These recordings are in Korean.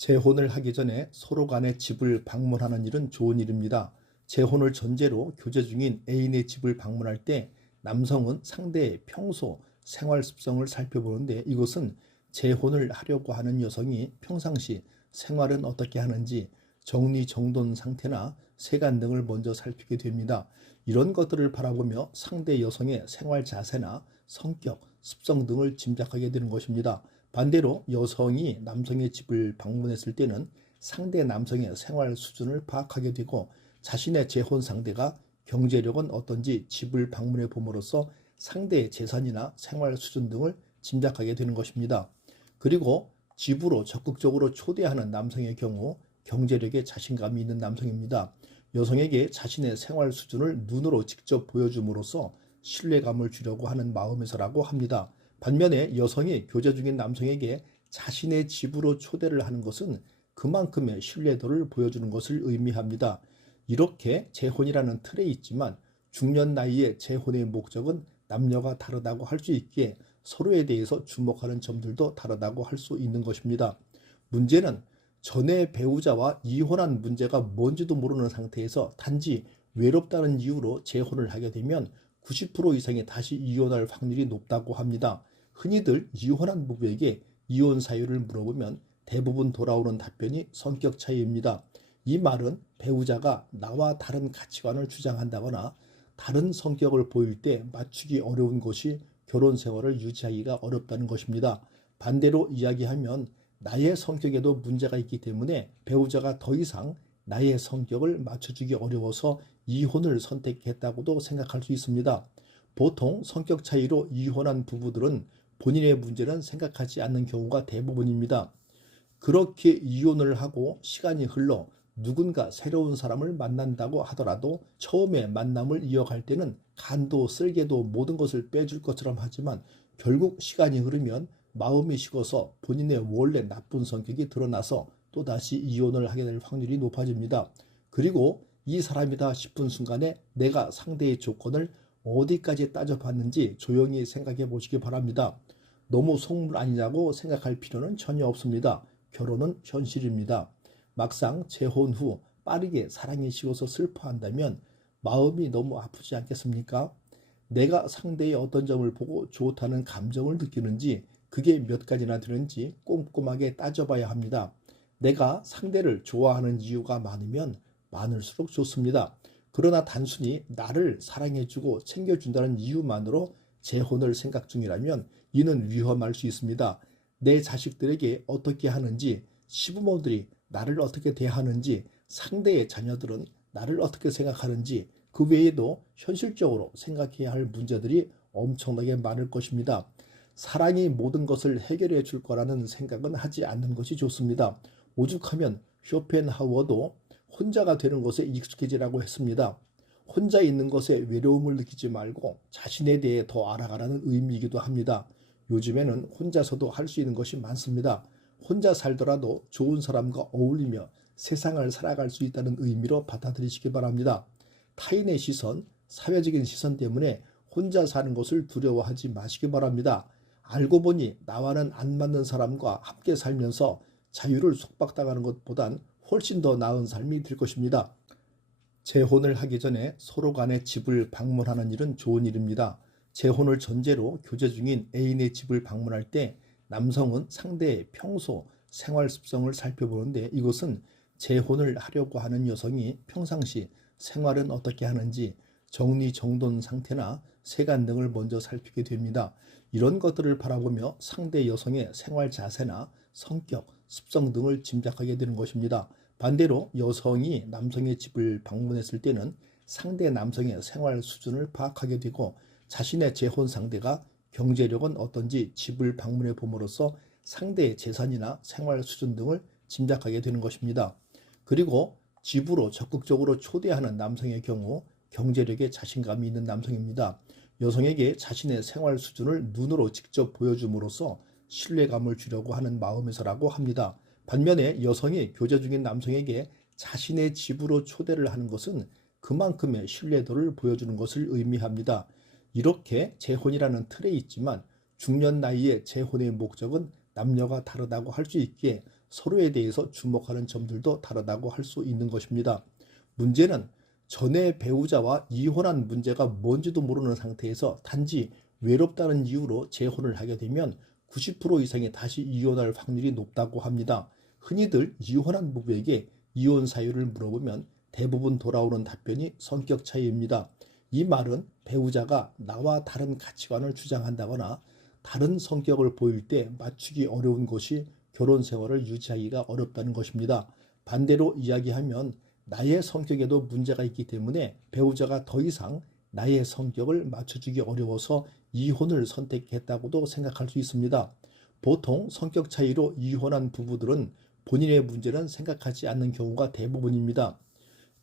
재혼을 하기 전에 서로 간의 집을 방문하는 일은 좋은 일입니다. 재혼을 전제로 교제 중인 애인의 집을 방문할 때 남성은 상대의 평소 생활 습성을 살펴보는데, 이것은 재혼을 하려고 하는 여성이 평상시 생활은 어떻게 하는지, 정리정돈 상태나 세간 등을 먼저 살피게 됩니다. 이런 것들을 바라보며 상대 여성의 생활 자세나 성격, 습성 등을 짐작하게 되는 것입니다. 반대로 여성이 남성의 집을 방문했을 때는 상대 남성의 생활 수준을 파악하게 되고, 자신의 재혼 상대가 경제력은 어떤지 집을 방문해 봄으로써 상대의 재산이나 생활 수준 등을 짐작하게 되는 것입니다. 그리고 집으로 적극적으로 초대하는 남성의 경우 경제력에 자신감이 있는 남성입니다. 여성에게 자신의 생활 수준을 눈으로 직접 보여줌으로써 신뢰감을 주려고 하는 마음에서라고 합니다. 반면에 여성이 교제 중인 남성에게 자신의 집으로 초대를 하는 것은 그만큼의 신뢰도를 보여주는 것을 의미합니다. 이렇게 재혼이라는 틀에 있지만, 중년 나이에 재혼의 목적은 남녀가 다르다고 할 수 있기에 서로에 대해서 주목하는 점들도 다르다고 할 수 있는 것입니다. 문제는 전에 배우자와 이혼한 문제가 뭔지도 모르는 상태에서 단지 외롭다는 이유로 재혼을 하게 되면 90% 이상이 다시 이혼할 확률이 높다고 합니다. 흔히들 이혼한 부부에게 이혼 사유를 물어보면 대부분 돌아오는 답변이 성격 차이입니다. 이 말은 배우자가 나와 다른 가치관을 주장한다거나 다른 성격을 보일 때 맞추기 어려운 것이 결혼 생활을 유지하기가 어렵다는 것입니다. 반대로 이야기하면 나의 성격에도 문제가 있기 때문에 배우자가 더 이상 나의 성격을 맞춰주기 어려워서 이혼을 선택했다고도 생각할 수 있습니다. 보통 성격 차이로 이혼한 부부들은 본인의 문제는 생각하지 않는 경우가 대부분입니다. 그렇게 이혼을 하고 시간이 흘러 누군가 새로운 사람을 만난다고 하더라도 처음에 만남을 이어갈 때는 간도 쓸개도 모든 것을 빼줄 것처럼 하지만, 결국 시간이 흐르면 마음이 식어서 본인의 원래 나쁜 성격이 드러나서 또다시 이혼을 하게 될 확률이 높아집니다. 그리고 이 사람이다 싶은 순간에 내가 상대의 조건을 어디까지 따져봤는지 조용히 생각해 보시기 바랍니다. 너무 속물 아니냐고 생각할 필요는 전혀 없습니다. 결혼은 현실입니다. 막상 재혼 후 빠르게 사랑이 식어서 슬퍼한다면 마음이 너무 아프지 않겠습니까? 내가 상대의 어떤 점을 보고 좋다는 감정을 느끼는지, 그게 몇 가지나 되는지 꼼꼼하게 따져봐야 합니다. 내가 상대를 좋아하는 이유가 많으면 많을수록 좋습니다. 그러나 단순히 나를 사랑해주고 챙겨준다는 이유만으로 재혼을 생각 중이라면 이는 위험할 수 있습니다. 내 자식들에게 어떻게 하는지, 시부모들이 나를 어떻게 대하는지, 상대의 자녀들은 나를 어떻게 생각하는지, 그 외에도 현실적으로 생각해야 할 문제들이 엄청나게 많을 것입니다. 사랑이 모든 것을 해결해 줄 거라는 생각은 하지 않는 것이 좋습니다. 오죽하면 쇼펜하우어도 혼자가 되는 것에 익숙해지라고 했습니다. 혼자 있는 것에 외로움을 느끼지 말고 자신에 대해 더 알아가라는 의미이기도 합니다. 요즘에는 혼자서도 할 수 있는 것이 많습니다. 혼자 살더라도 좋은 사람과 어울리며 세상을 살아갈 수 있다는 의미로 받아들이시기 바랍니다. 타인의 시선, 사회적인 시선 때문에 혼자 사는 것을 두려워하지 마시기 바랍니다. 알고 보니 나와는 안 맞는 사람과 함께 살면서 자유를 속박당하는 것보단 훨씬 더 나은 삶이 될 것입니다. 재혼을 하기 전에 서로 간의 집을 방문하는 일은 좋은 일입니다. 재혼을 전제로 교제 중인 애인의 집을 방문할 때 남성은 상대의 평소 생활 습성을 살펴보는데, 이것은 재혼을 하려고 하는 여성이 평상시 생활은 어떻게 하는지, 정리정돈 상태나 세간 등을 먼저 살피게 됩니다. 이런 것들을 바라보며 상대 여성의 생활 자세나 성격, 습성 등을 짐작하게 되는 것입니다. 반대로 여성이 남성의 집을 방문했을 때는 상대 남성의 생활 수준을 파악하게 되고, 자신의 재혼 상대가 경제력은 어떤지 집을 방문해 봄으로써 상대의 재산이나 생활 수준 등을 짐작하게 되는 것입니다. 그리고 집으로 적극적으로 초대하는 남성의 경우 경제력에 자신감이 있는 남성입니다. 여성에게 자신의 생활 수준을 눈으로 직접 보여줌으로써 신뢰감을 주려고 하는 마음에서라고 합니다. 반면에 여성이 교제 중인 남성에게 자신의 집으로 초대를 하는 것은 그만큼의 신뢰도를 보여주는 것을 의미합니다. 이렇게 재혼이라는 틀에 있지만, 중년 나이에 재혼의 목적은 남녀가 다르다고 할 수 있기에 서로에 대해서 주목하는 점들도 다르다고 할 수 있는 것입니다. 문제는 전에 배우자와 이혼한 문제가 뭔지도 모르는 상태에서 단지 외롭다는 이유로 재혼을 하게 되면 90% 이상이 다시 이혼할 확률이 높다고 합니다. 흔히들 이혼한 부부에게 이혼 사유를 물어보면 대부분 돌아오는 답변이 성격 차이입니다. 이 말은 배우자가 나와 다른 가치관을 주장한다거나 다른 성격을 보일 때 맞추기 어려운 것이 결혼 생활을 유지하기가 어렵다는 것입니다. 반대로 이야기하면 나의 성격에도 문제가 있기 때문에 배우자가 더 이상 나의 성격을 맞춰주기 어려워서 이혼을 선택했다고도 생각할 수 있습니다. 보통 성격 차이로 이혼한 부부들은 본인의 문제는 생각하지 않는 경우가 대부분입니다.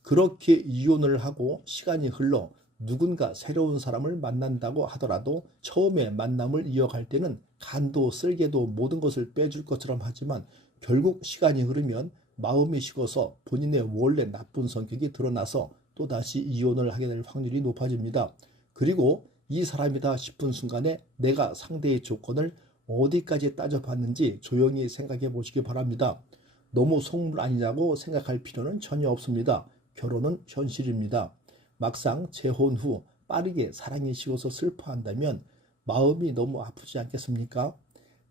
그렇게 이혼을 하고 시간이 흘러 누군가 새로운 사람을 만난다고 하더라도 처음에 만남을 이어갈 때는 간도 쓸개도 모든 것을 빼줄 것처럼 하지만 결국 시간이 흐르면 마음이 식어서 본인의 원래 나쁜 성격이 드러나서 또다시 이혼을 하게 될 확률이 높아집니다. 그리고 이 사람이다 싶은 순간에 내가 상대의 조건을 어디까지 따져봤는지 조용히 생각해 보시기 바랍니다. 너무 속물 아니냐고 생각할 필요는 전혀 없습니다. 결혼은 현실입니다. 막상 재혼 후 빠르게 사랑이 식어서 슬퍼한다면 마음이 너무 아프지 않겠습니까?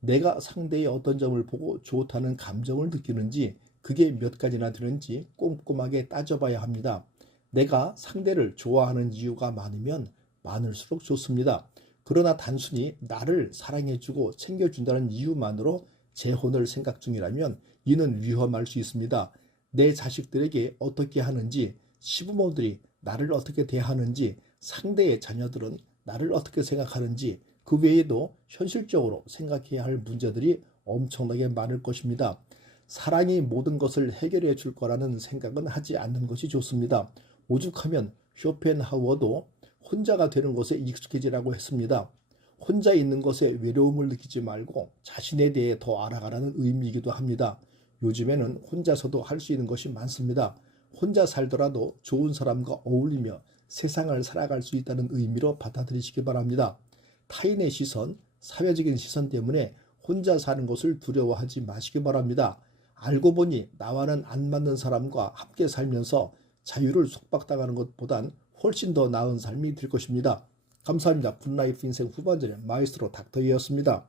내가 상대의 어떤 점을 보고 좋다는 감정을 느끼는지 그게 몇 가지나 되는지 꼼꼼하게 따져봐야 합니다. 내가 상대를 좋아하는 이유가 많으면 많을수록 좋습니다. 그러나 단순히 나를 사랑해주고 챙겨준다는 이유만으로 재혼을 생각 중이라면 이는 위험할 수 있습니다. 내 자식들에게 어떻게 하는지, 시부모들이 나를 어떻게 대하는지, 상대의 자녀들은 나를 어떻게 생각하는지, 그 외에도 현실적으로 생각해야 할 문제들이 엄청나게 많을 것입니다. 사랑이 모든 것을 해결해 줄 거라는 생각은 하지 않는 것이 좋습니다. 오죽하면 쇼펜하우어도 혼자가 되는 것에 익숙해지라고 했습니다. 혼자 있는 것에 외로움을 느끼지 말고 자신에 대해 더 알아가라는 의미이기도 합니다. 요즘에는 혼자서도 할 수 있는 것이 많습니다. 혼자 살더라도 좋은 사람과 어울리며 세상을 살아갈 수 있다는 의미로 받아들이시기 바랍니다. 타인의 시선, 사회적인 시선 때문에 혼자 사는 것을 두려워하지 마시기 바랍니다. 알고 보니 나와는 안 맞는 사람과 함께 살면서 자유를 속박당하는 것보단 훨씬 더 나은 삶이 될 것입니다. 감사합니다. 굿라이프 인생 후반전의 마이스트로 닥터이었습니다.